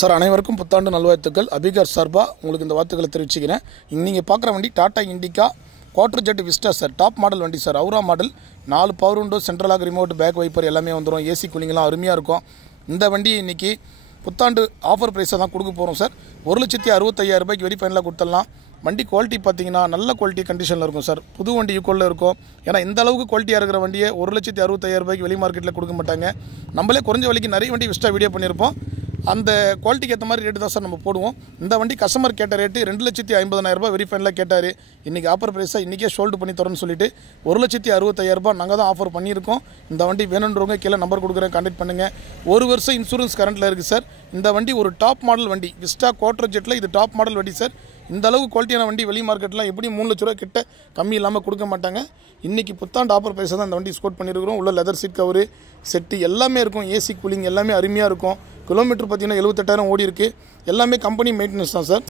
Sir அனைவருக்கும் புத்தாண்டு நல்வாழ்த்துக்கள். அபிகார் சார்பா உங்களுக்கு இந்த வாழ்த்துக்களை தெரிவிச்சுக்கிறேன். நீங்கள் பார்க்குற வண்டி Tata Indica Quadrajet Vista sir. Top model வண்டி sir. Aura model. 4 power window, சென்ட்ரலாக ரிமோட், பேக் வைப்பர் எல்லாமே வந்துடும். ஏசி கூலிங்லாம் அருமையாக இருக்கும். இந்த வண்டி இன்றைக்கி புத்தாண்டு ஆஃபர் ப்ரைஸாக தான் கொடுக்க போகிறோம் சார். 1,65,000 ரூபாய்க்கு வெரி ஃபைனலாக கொடுத்துடலாம். வண்டி குவாலிட்டி பார்த்தீங்கன்னா நல்ல குவாலிட்டி கண்டிஷனில் இருக்கும் சார். புது வண்டி ஈக்குவலில் இருக்கும். ஏன்னா இந்த அளவுக்கு குவாலிட்டியாக இருக்கிற வண்டியை 1,65,000 ரூபாய்க்கு வெளி மார்க்கெட்டில் கொடுக்க மாட்டாங்க. நம்மளே குறைஞ்ச விலைக்கு நிறைய வண்டி விஸ்டா வீடியோ பண்ணியிருப்போம். அந்த குவாலிட்டிக்கு ஏற்ற மாதிரி ரேட்டு தான் சார் நம்ம போடுவோம். இந்த வண்டி கஸ்டமர் கேட்ட ரேட்டு 2,50,000 ரூபாய் வெரி ஃபைனலாக கேட்டார். இன்றைக்கி ஆஃபர் ப்ரைஸாக இன்றைக்கே ஷோல்டு பண்ணி தரோன்னு சொல்லிட்டு 1,65,000 ரூபாய் நாங்கள் தான் ஆஃபர் பண்ணியிருக்கோம். இந்த வண்டி வேணுன்றவங்க கீழே நம்பர் கொடுக்குறேன், கான்டாக்ட் பண்ணுங்கள். 1 வருஷம் இன்சூரன்ஸ் கரண்ட்டில் இருக்குது சார். இந்த வண்டி ஒரு டாப் மாடல் வண்டி. விஸ்டா குவார்டர் ஜெட்டில் இது டாப் மாடல் வண்டி சார். இந்த அளவு குவாலிட்டியான வண்டி வெளி மார்க்கெட்டில் எப்படி 3 லட்ச ரூபா கிட்ட கம்மி இல்லாமல் கொடுக்க மாட்டாங்க. இன்றைக்கி புத்தாண்டு ஆஃபர் ப்ரைஸை தான் இந்த வண்டி ஸ்கோட் பண்ணியிருக்கிறோம். உள்ள லெதர் சீட் கவரு செட்டு எல்லாமே இருக்கும். ஏசி கூலிங் எல்லாமே அருமையாக இருக்கும். கிலோமீட்டர் பார்த்தீங்கன்னா 78,000 ஓடி இருக்குது. எல்லாமே கம்பெனி மெயின்டெனன்ஸ் தான் சார்.